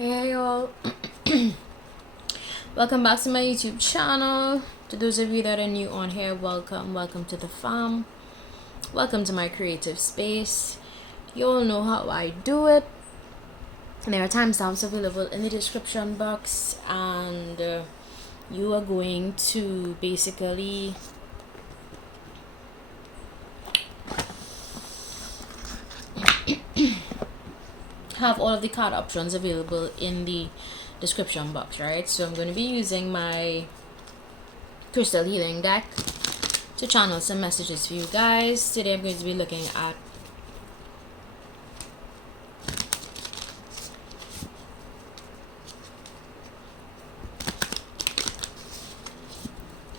Hey y'all. Welcome back to my YouTube channel. To those of you that are new on here, welcome to the farm. Welcome to my creative space. You all know how I do it. There are timestamps available in the description box, and you are going to basically have all of the card options available in the description box, right? So I'm going to be using my crystal healing deck to channel some messages for you guys. Today I'm going to be looking at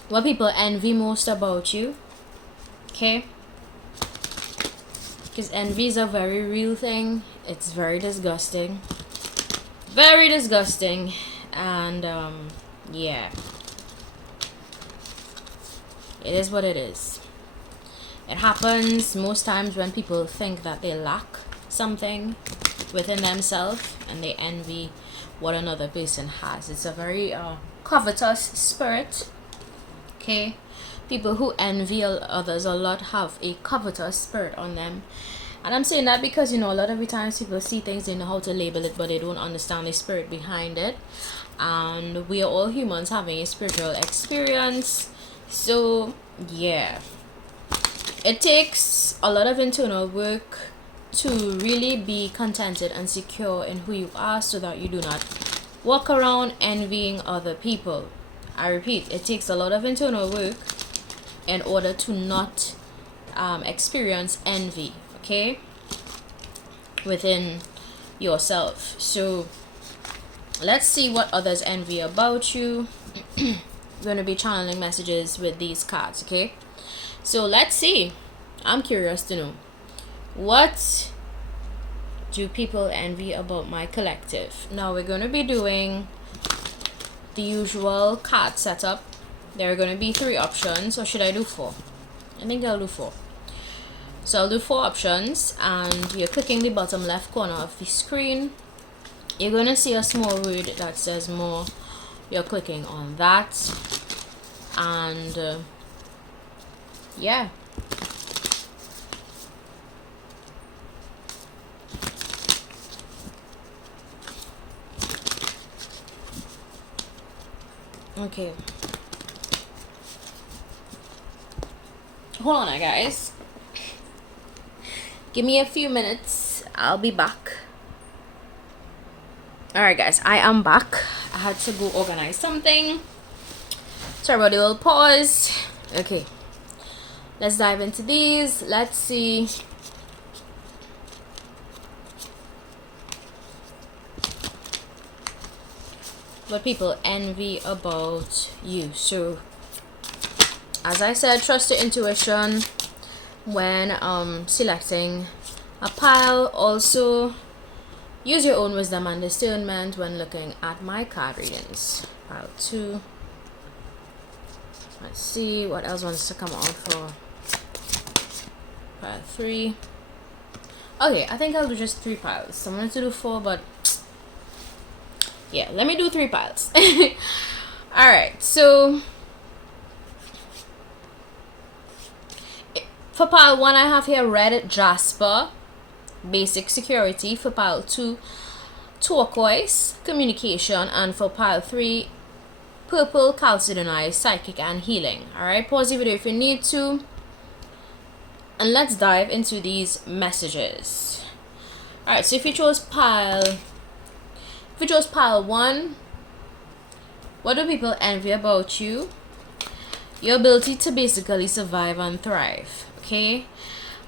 what people envy most about you, okay? Because envy is a very real thing. It's very disgusting, and yeah, it is what it is. It happens most times when people think that they lack something within themselves and they envy what another person has. It's a very covetous spirit, okay? People who envy others a lot have a covetous spirit on them. And I'm saying that because, you know, a lot of the times people see things, they know how to label it, but they don't understand the spirit behind it. And we are all humans having a spiritual experience. So, yeah. It takes a lot of internal work to really be contented and secure in who you are, so that you do not walk around envying other people. I repeat, it takes a lot of internal work in order to not experience envy, okay, within yourself. So let's see what others envy about you. I'm going to be channeling messages with these cards, okay? So let's see. I'm curious to know, what do people envy about my collective? Now we're going to be doing the usual card setup. There are going to be 3 options, or should I do 4? I think I'll do 4. So I'll do 4 options, and you're clicking the bottom left corner of the screen. You're going to see a small word that says more. You're clicking on that, and yeah. Okay. Hold on, guys. Give me a few minutes. I'll be back. Alright, guys. I am back. I had to go organize something. Sorry about the little pause. Okay. Let's dive into these. Let's see. What people envy about you. So, as I said, trust your intuition when selecting a pile. Also, use your own wisdom and discernment when looking at my card readings. Pile 2. Let's see what else wants to come out for pile 3. Okay, I think I'll do just 3 piles. I wanted to do 4, but yeah, let me do 3 piles. Alright, so for pile 1, I have here red Jasper, basic security. For pile 2, turquoise, communication. And for pile 3, purple Chalcedonai, psychic and healing. Alright, pause the video if you need to, and let's dive into these messages. Alright, so if you chose pile 1, what do people envy about you? Your ability to basically survive and thrive, okay?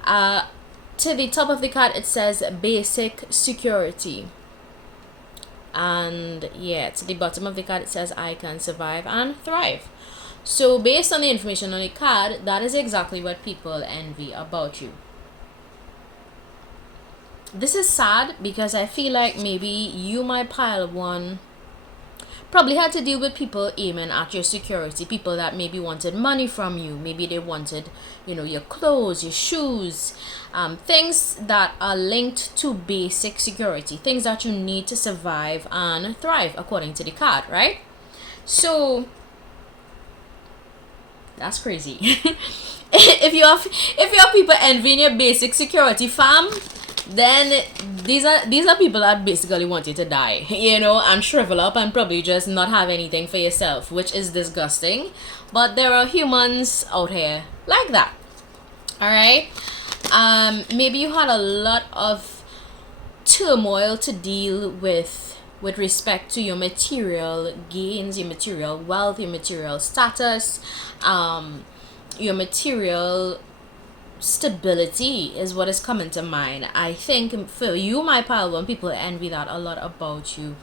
To the top of the card, it says basic security. And yeah, to the bottom of the card, it says I can survive and thrive. So based on the information on the card, that is exactly what people envy about you. This is sad because I feel like maybe you, my pile 1, probably had to deal with people aiming at your security, people that maybe wanted money from you, maybe they wanted, your clothes, your shoes, things that are linked to basic security, things that you need to survive and thrive according to the card, right? So that's crazy. if you have people envying your basic security, fam, then these are people that basically want you to die, and shrivel up and probably just not have anything for yourself, which is disgusting. But there are humans out here like that. All right. Maybe you had a lot of turmoil to deal with respect to your material gains, your material wealth, your material status, your material stability is what is coming to mind. I think for you, my pal one, people envy that a lot about you.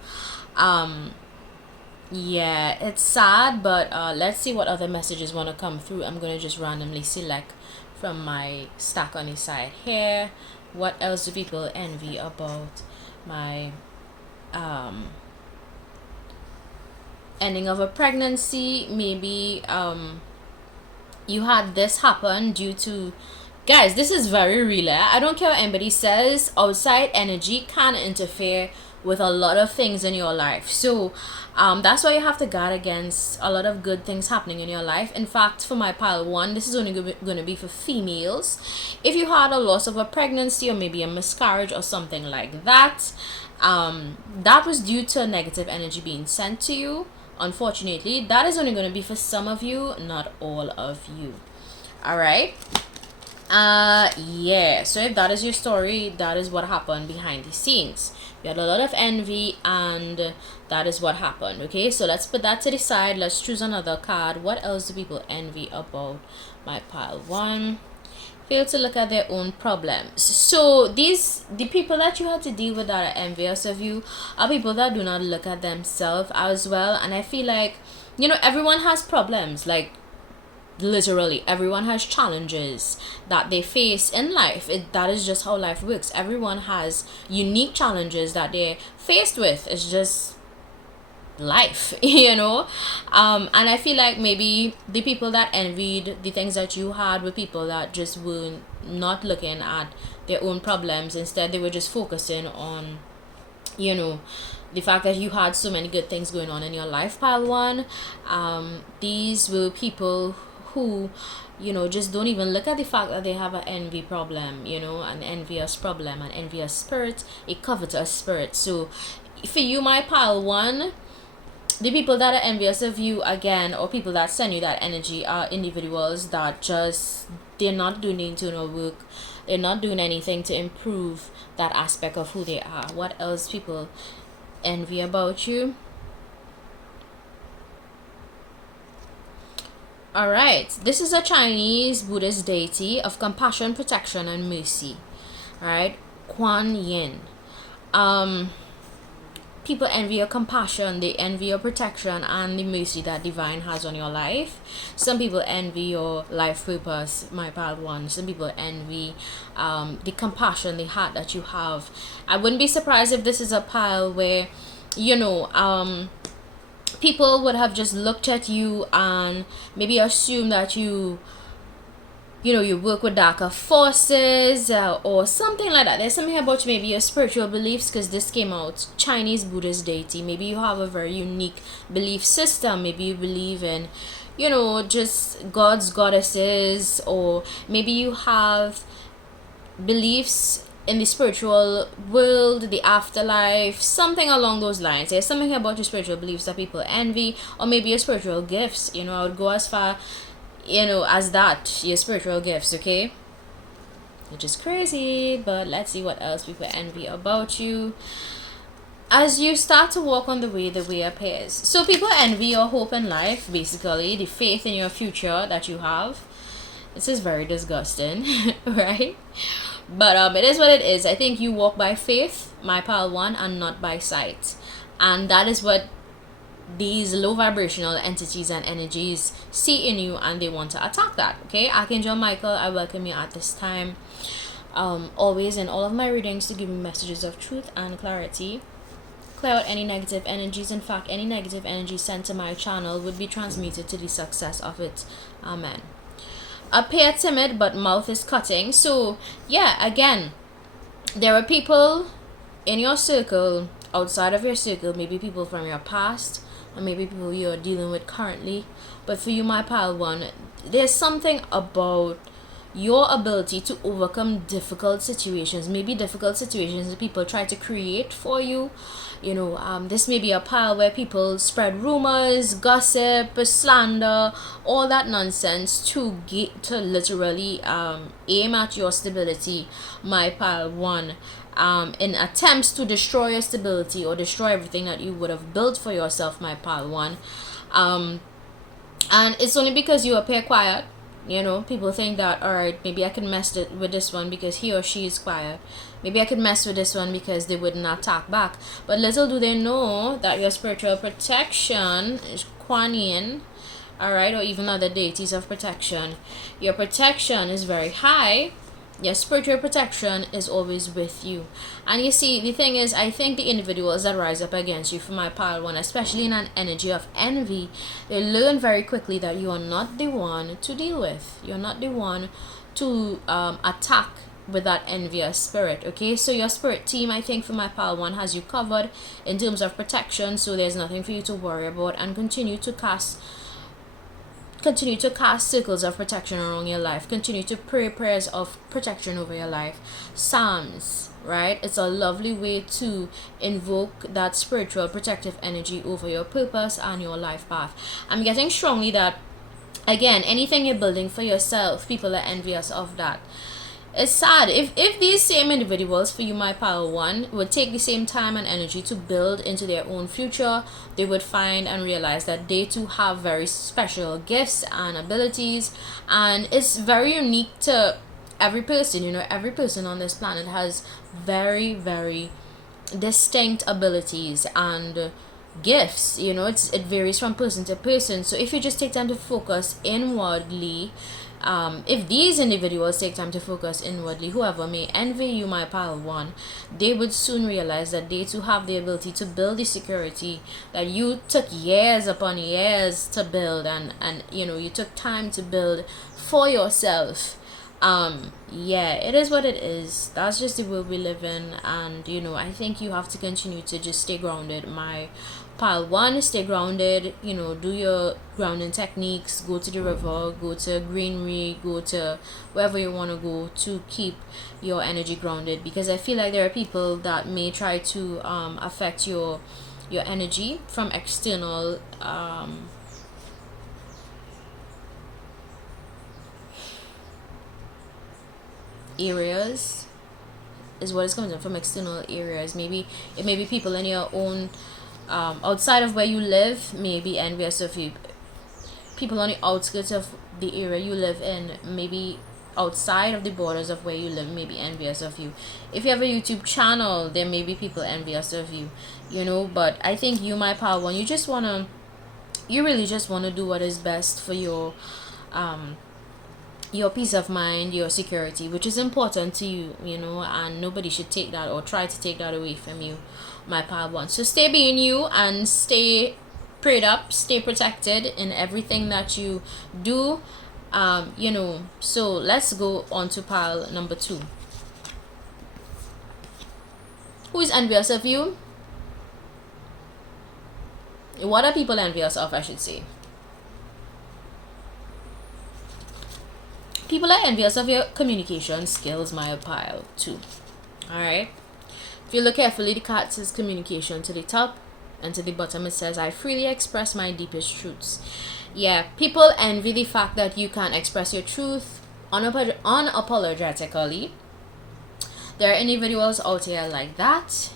Yeah, it's sad, but let's see what other messages want to come through. I'm gonna just randomly select from my stack on the side here. What else do people envy about my ending of a pregnancy? Maybe you had this happen due to, guys, this is very real. I don't care what anybody says, outside energy can interfere with a lot of things in your life. So that's why you have to guard against a lot of good things happening in your life. In fact, for my pile one, this is only going to be for females. If you had a loss of a pregnancy or maybe a miscarriage or something like that, that was due to negative energy being sent to you. Unfortunately, that is only going to be for some of you, not all of you. All right. Yeah, so if that is your story, that is what happened behind the scenes. You had a lot of envy, and that is what happened. Okay, so let's put that to the side. Let's choose another card. What else do people envy about my pile one? Fail to look at their own problems. So the people that you had to deal with that are envious of you are people that do not look at themselves as well. And I feel like, everyone has problems. Like, literally everyone has challenges that they face in life. That is just how life works. Everyone has unique challenges that they're faced with. It's just life. And I feel like maybe the people that envied the things that you had were people that just were not looking at their own problems. Instead, they were just focusing on the fact that you had so many good things going on in your life, pile one. These were people who just don't even look at the fact that they have an envy problem, an envious problem, an envious spirit, a covetous spirit. So for you, my pile one, the people that are envious of you, again, or people that send you that energy, are individuals that just, they're not doing internal work. They're not doing anything to improve that aspect of who they are. What else people envy about you? Alright, this is a Chinese Buddhist deity of compassion, protection, and mercy. Alright, Kuan Yin. People envy your compassion, they envy your protection, and the mercy that divine has on your life. Some people envy your life purpose, my pile one. Some people envy the compassion, the heart that you have. I wouldn't be surprised if this is a pile where people would have just looked at you and maybe assumed that you work with darker forces or something like that. There's something about maybe your spiritual beliefs, because this came out Chinese Buddhist deity. Maybe you have a very unique belief system. Maybe you believe in just gods, goddesses, or maybe you have beliefs in the spiritual world, the afterlife, something along those lines. There's something about your spiritual beliefs that people envy, or maybe your spiritual gifts. I would go as far as that, your spiritual gifts, okay? Which is crazy, but let's see what else people envy about you. As you start to walk on the way appears. So people envy your hope in life, basically, the faith in your future that you have. This is very disgusting, right? But it is what it is. I think you walk by faith, my pile one, and not by sight. And that is what these low vibrational entities and energies see in you, and they want to attack that. Okay, Archangel Michael, I welcome you at this time, always in all of my readings, to give me messages of truth and clarity clear out any negative energies. In fact, any negative energy sent to my channel would be transmuted to the success of it. Amen. Appear timid, but mouth is cutting. So yeah, again, there are people in your circle, outside of your circle, maybe people from your past, or maybe people you're dealing with currently. But for you, my pile one, there's something about your ability to overcome difficult situations, maybe difficult situations that people try to create for you. This may be a pile where people spread rumors, gossip, slander, all that nonsense to literally aim at your stability, my pile one, in attempts to destroy your stability or destroy everything that you would have built for yourself, my pile one. And it's only because you appear quiet. People think that, all right, maybe I can mess with this one because he or she is quiet. Maybe I could mess with this one because they wouldn't attack back. But little do they know that your spiritual protection is Kuan Yin, all right, or even other deities of protection. Your protection is very high. Your spiritual protection is always with you. And you see, the thing is, I think the individuals that rise up against you, for my pile one, especially in an energy of envy, they learn very quickly that you are not the one to deal with. You're not the one to attack with that envious spirit. Okay, so your spirit team, I think, for my pile one, has you covered in terms of protection, so there's nothing for you to worry about. And continue to cast circles of protection around your life. Continue to pray prayers of protection over your life. Psalms, right? It's a lovely way to invoke that spiritual protective energy over your purpose and your life path. I'm getting strongly that, again, anything you're building for yourself, people are envious of that. It's sad if these same individuals, for you, my pile one, would take the same time and energy to build into their own future, they would find and realize that they too have very special gifts and abilities, and it's very unique to every person. Every person on this planet has very, very distinct abilities and gifts. It varies from person to person. So if you just take time to focus inwardly, if these individuals take time to focus inwardly, whoever may envy you, my pile one, they would soon realize that they too have the ability to build the security that you took years upon years to build, and you took time to build for yourself. It is what it is. That's just the world we live in, and I think you have to continue to just stay grounded, my pile one. Stay grounded. Do your grounding techniques, go to the river, go to greenery, go to wherever you want to go to keep your energy grounded, because I feel like there are people that may try to affect your energy from external areas, is what is coming from external areas. Maybe it may be people in your own outside of where you live may be envious of you. People on the outskirts of the area you live in, maybe outside of the borders of where you live, may be envious of you. If you have a YouTube channel, there may be people envious of you. But I think you, my pile one, you really just want to do what is best for your peace of mind, your security, which is important to you, and nobody should take that or try to take that away from you, my pile one. So stay being you and stay prayed up, stay protected in everything that you do. So let's go on to pile number two. Who is envious of you? What are people envious of, I should say? People are envious of your communication skills, my pile two. Alright. If you look carefully, the card says communication to the top, and to the bottom it says, I freely express my deepest truths. Yeah, people envy the fact that you can express your truth unapologetically. There are individuals out here like that.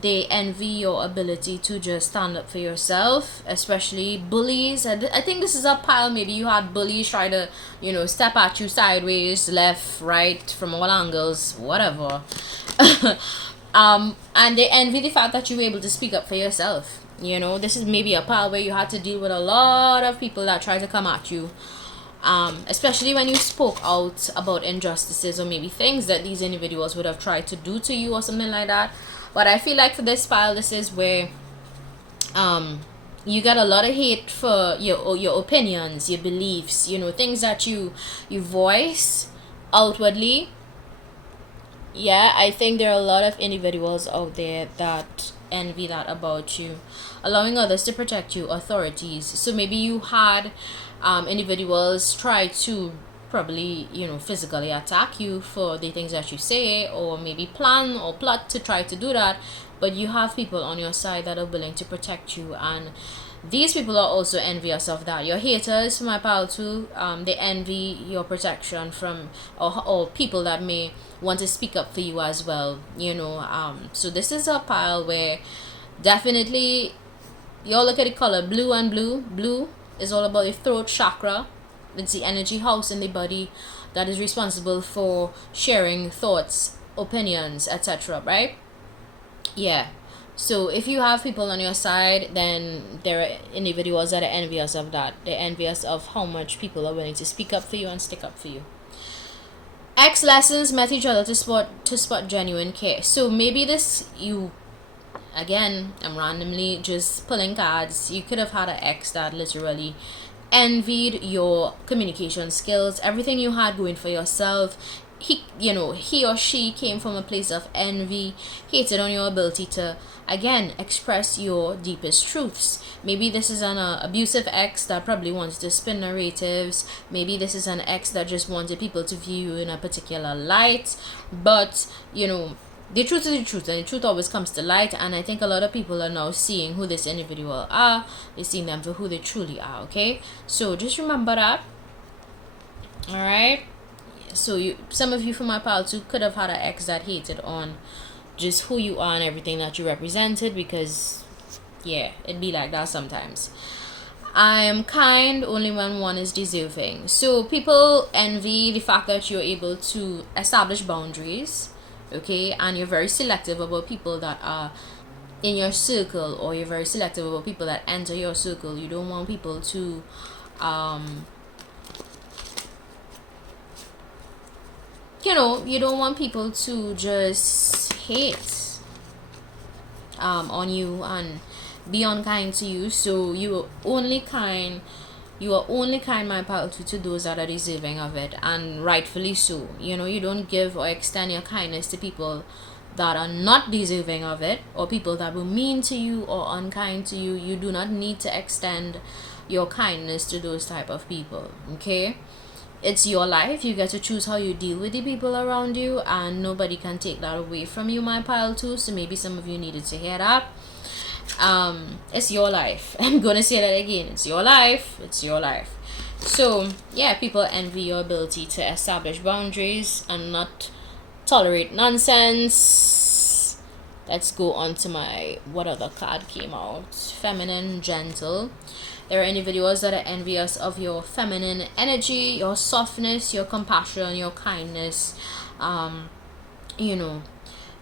They envy your ability to just stand up for yourself, especially bullies. I think this is a pile. Maybe you had bullies try to, step at you sideways, left, right, from all angles, whatever. And they envy the fact that you were able to speak up for yourself. This is maybe a pile where you had to deal with a lot of people that try to come at you. Especially when you spoke out about injustices or maybe things that these individuals would have tried to do to you or something like that. But I feel like for this pile, this is where you get a lot of hate for your opinions, your beliefs, things that you voice outwardly. Yeah, I think there are a lot of individuals out there that envy that about you, allowing others to protect you, authorities. So maybe you had individuals try to probably physically attack you for the things that you say, or maybe plan or plot to try to do that, but you have people on your side that are willing to protect you, and these people are also envious of that. Your haters, my pal too, they envy your protection from, or people that may want to speak up for you as well. So this is a pile where definitely y'all look at the color blue and blue. Blue is all about the throat chakra. It's the energy house in the body that is responsible for sharing thoughts, opinions, etc. Right? Yeah. So if you have people on your side, then there are individuals that are envious of that. They're envious of how much people are willing to speak up for you and stick up for you. X lessons met each other to spot genuine care. So maybe this, you, again, I'm randomly just pulling cards. You could have had an ex that literally envied your communication skills, everything you had going for yourself. He or she came from a place of envy, hated on your ability to, again, express your deepest truths. Maybe this is an abusive ex that probably wants to spin narratives. Maybe this is an ex that just wanted people to view you in a particular light. But the truth is the truth, and the truth always comes to light. And I think a lot of people are now seeing who this individual are. They're seeing them for who they truly are. Okay, so just remember that. All right. So some of you from my pal too could have had an ex that hated on just who you are and everything that you represented, because yeah, it'd be like that sometimes. I am kind only when one is deserving. So people envy the fact that you're able to establish boundaries, okay, and you're very selective about people that are in your circle, or you're very selective about people that enter your circle. You don't want people to you don't want people to just hate on you and be unkind to you. So you are only kind, my pal, to those that are deserving of it, and rightfully so. You don't give or extend your kindness to people that are not deserving of it, or people that were mean to you or unkind to you. You do not need to extend your kindness to those type of people. Okay, it's your life. You get to choose how you deal with the people around you, and nobody can take that away from you, my pile too. So maybe some of you needed to hear that. It's your life. I'm gonna say that again. It's your life. It's your life. So yeah, people envy your ability to establish boundaries and not tolerate nonsense. Let's go on to my, what other card came out? Feminine, gentle. There are individuals that are envious of your feminine energy, your softness, your compassion, your kindness.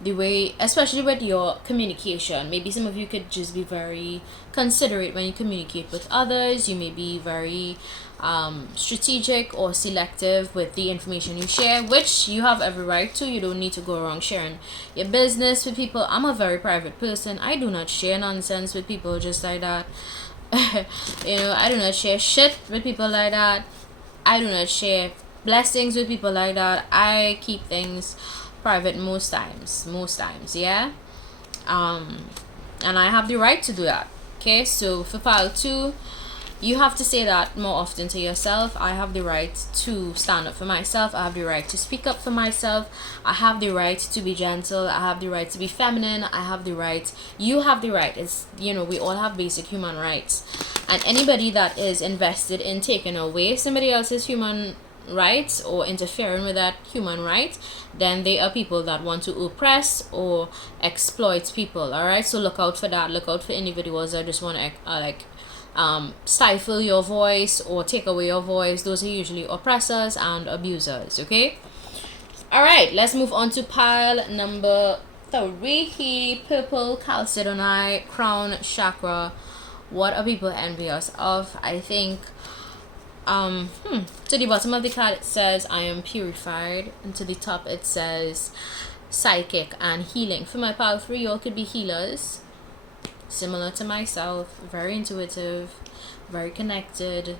The way, especially with your communication. Maybe some of you could just be very considerate when you communicate with others. You may be very strategic or selective with the information you share, which you have every right to. You don't need to go around sharing your business with people. I'm a very private person. I do not share nonsense with people just like that. I do not share shit with people like that. I do not share blessings with people like that. I keep things private most times, yeah. And I have the right to do that. Okay, so for pile 2, you have to say that more often to yourself. I have the right to stand up for myself. I have the right to speak up for myself. I have the right to be gentle. I have the right to be feminine. I have the right. You have the right. It's, we all have basic human rights. And anybody that is invested in taking away somebody else's human rights or interfering with that human right, then they are people that want to oppress or exploit people. All right, so look out for that. Look out for individuals that just want to stifle your voice or take away your voice. Those are usually oppressors and abusers. Okay, all right, let's move on to pile number 3. Purple, Chalcedonai, crown chakra. What are people envious of? I think to the bottom of the card it says I am purified, and to the top it says psychic and healing. For my pile 3, y'all could be healers, similar to myself, very intuitive, very connected,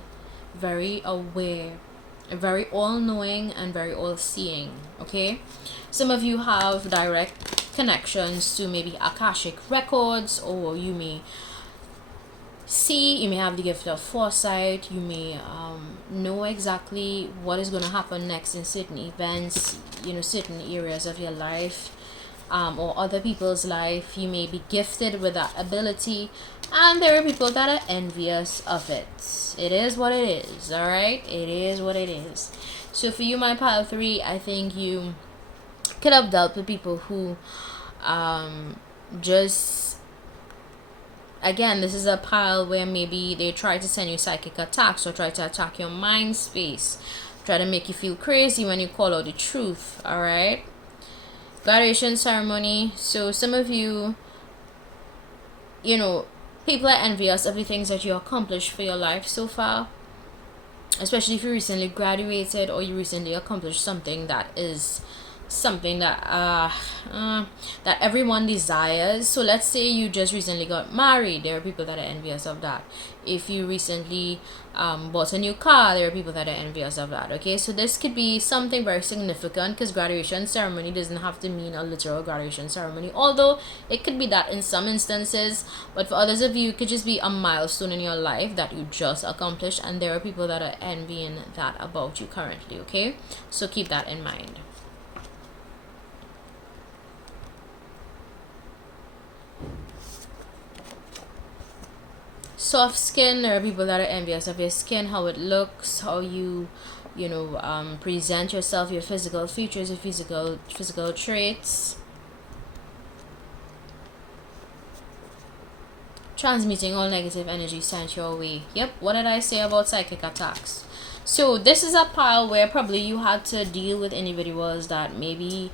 very aware, very all-knowing, and very all-seeing. Okay, some of you have direct connections to maybe Akashic records, or you may have the gift of foresight. You may know exactly what is going to happen next in certain events, certain areas of your life, or other people's life. You may be gifted with that ability, and there are people that are envious of it. It is what it is. All right, it is what it is. So for you, my pile 3, I think you could have dealt with people who just, again, this is a pile where maybe they try to send you psychic attacks, or try to attack your mind space, try to make you feel crazy when you call out the truth. All right, graduation ceremony. So some of you, people are envious of the things that you accomplished for your life so far, especially if you recently graduated, or you recently accomplished something that is something that that everyone desires. So let's say you just recently got married, there are people that are envious of that. If you recently bought a new car, there are people that are envious of that. Okay, so this could be something very significant, because graduation ceremony doesn't have to mean a literal graduation ceremony, although it could be that in some instances. But for others of you, it could just be a milestone in your life that you just accomplished, and there are people that are envying that about you currently. Okay, so keep that in mind. Soft skin, there are people that are envious of your skin, how it looks, how you present yourself, your physical features, your physical traits. Transmuting all negative energy sent your way. Yep, what did I say about psychic attacks? So this is a pile where probably you had to deal with individuals that maybe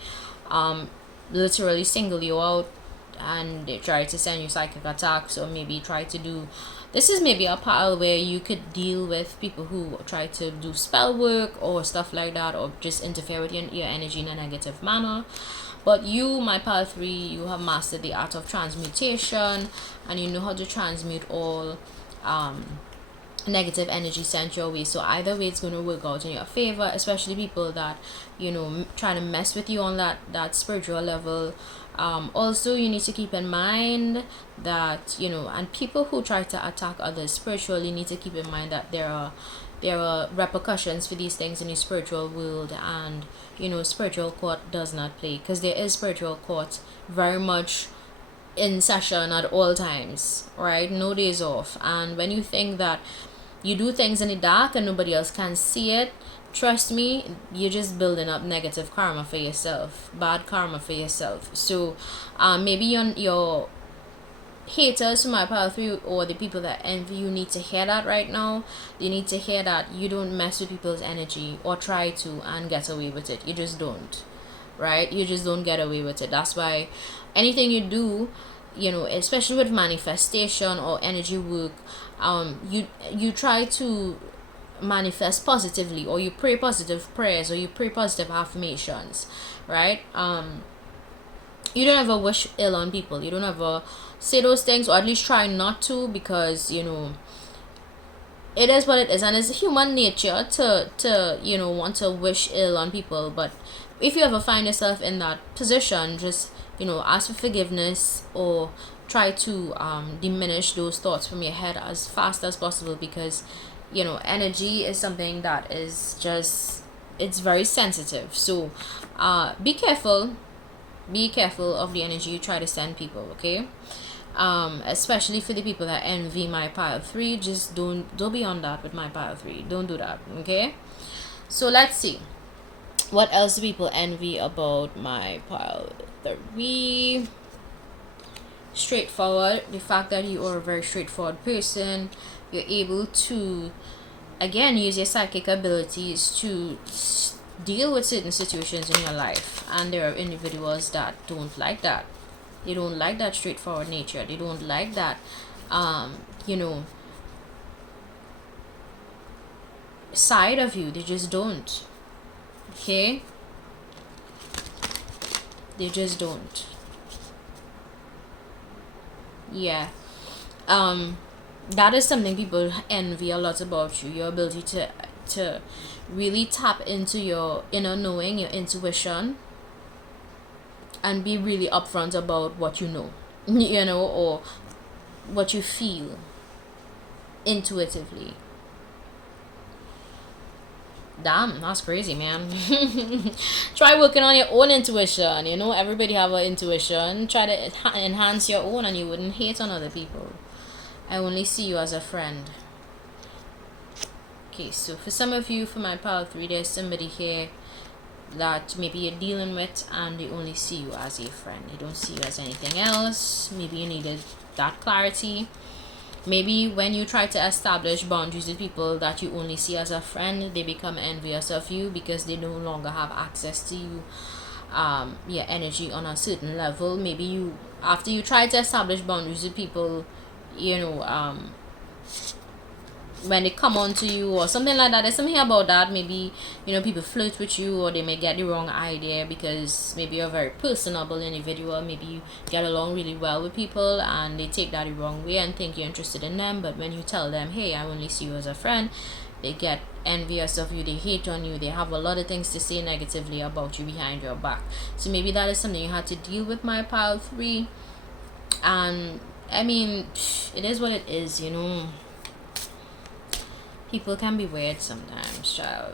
literally single you out, and they try to send you psychic attacks, or maybe try to do, this is maybe a pile where you could deal with people who try to do spell work or stuff like that, or just interfere with your energy in a negative manner. But you, my pile 3, you have mastered the art of transmutation, and you know how to transmute all negative energy sent your way. So either way, it's going to work out in your favor, especially people that try to mess with you on that spiritual level. Also, you need to keep in mind that and people who try to attack others spiritually need to keep in mind that there are repercussions for these things in the spiritual world, and spiritual court does not play, because there is spiritual court very much in session at all times, right? No days off. And when you think that you do things in the dark and nobody else can see it, trust me, you're just building up negative karma for yourself, bad karma for yourself. So maybe your haters from my pile 3, or the people that envy you, need to hear that right now. You need to hear that you don't mess with people's energy, or try to, and get away with it. You just don't, right? You just don't get away with it. That's why anything you do, especially with manifestation or energy work, you try to manifest positively, or you pray positive prayers, or you pray positive affirmations, right? You don't ever wish ill on people. You don't ever say those things, or at least try not to, because it is what it is, and it's human nature to want to wish ill on people. But if you ever find yourself in that position, just ask for forgiveness, or try to diminish those thoughts from your head as fast as possible, because energy is something that is just, it's very sensitive. So be careful of the energy you try to send people. Okay, especially for the people that envy my pile 3, just don't be on that with my pile 3. Don't do that. Okay, so let's see what else do people envy about my pile 3. Straightforward, the fact that you are a very straightforward person. You're able to, again, use your psychic abilities to deal with certain situations in your life, and there are individuals that don't like that. They don't like that straightforward nature. They don't like that side of you. They just don't. Okay, They just don't. Yeah. That is something people envy a lot about you, your ability to really tap into your inner knowing, your intuition, and be really upfront about what you know, or what you feel intuitively. Damn, that's crazy, man. Try working on your own intuition. Everybody have an intuition. Try to enhance your own, and you wouldn't hate on other people. I only see you as a friend. Okay, so for some of you, for my pile 3, there's somebody here that maybe you're dealing with, and they only see you as a friend. They don't see you as anything else. Maybe you needed that clarity. Maybe when you try to establish boundaries with people that you only see as a friend, they become envious of you because they no longer have access to you, your energy on a certain level. Maybe after you try to establish boundaries with people, when they come on to you or something like that, there's something about that. Maybe people flirt with you, or they may get the wrong idea because maybe you're a very personable individual. Maybe you get along really well with people, and they take that the wrong way and think you're interested in them. But when you tell them, hey, I only see you as a friend, they get envious of you, they hate on you, they have a lot of things to say negatively about you behind your back. So maybe that is something you had to deal with, my pile 3. And I mean, it is what it is. People can be weird sometimes, child.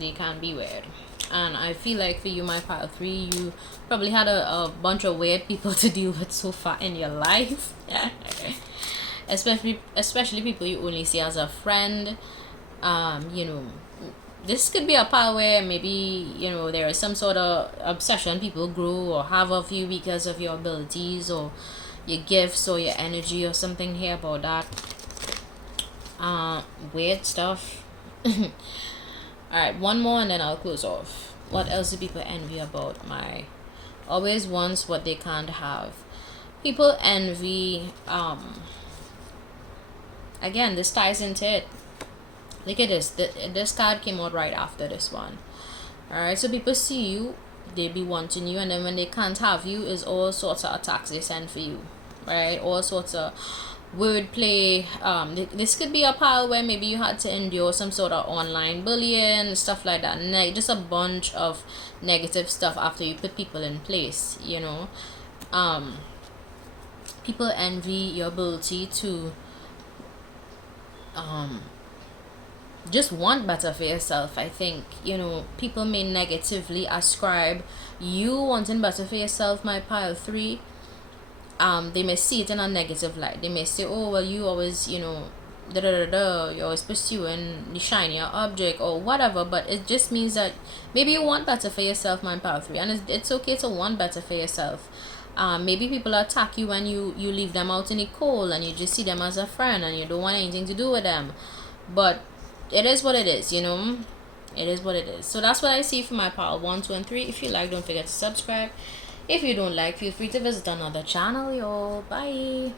They can be weird. And I feel like for you, my pile 3, you probably had a bunch of weird people to deal with so far in your life. especially people you only see as a friend. This could be a pile where maybe there is some sort of obsession people grow or have of you because of your abilities or your gifts or your energy or something here about that. Weird stuff. Alright, one more and then I'll close off. What else do people envy about? My always wants what they can't have. People envy, again, this ties into it. Look at this. This card came out right after this one. Alright, so people see you, they be wanting you, and then when they can't have you, is all sorts of attacks they send for you. Right? All sorts of wordplay. This could be a pile where maybe you had to endure some sort of online bullying, stuff like that. Just a bunch of negative stuff after you put people in place. People envy your ability to just want better for yourself. I think people may negatively ascribe you wanting better for yourself, my pile 3. They may see it in a negative light. They may say, oh, well, you always, you're always pursuing the shinier object or whatever. But it just means that maybe you want better for yourself, my pile 3. And it's okay to want better for yourself. Maybe people attack you when you leave them out in the cold and you just see them as a friend and you don't want anything to do with them. But it is what it is, It is what it is. So that's what I see for my pile 1, 2, and 3. If you like, don't forget to subscribe. If you don't like, feel free to visit another channel, y'all. Bye.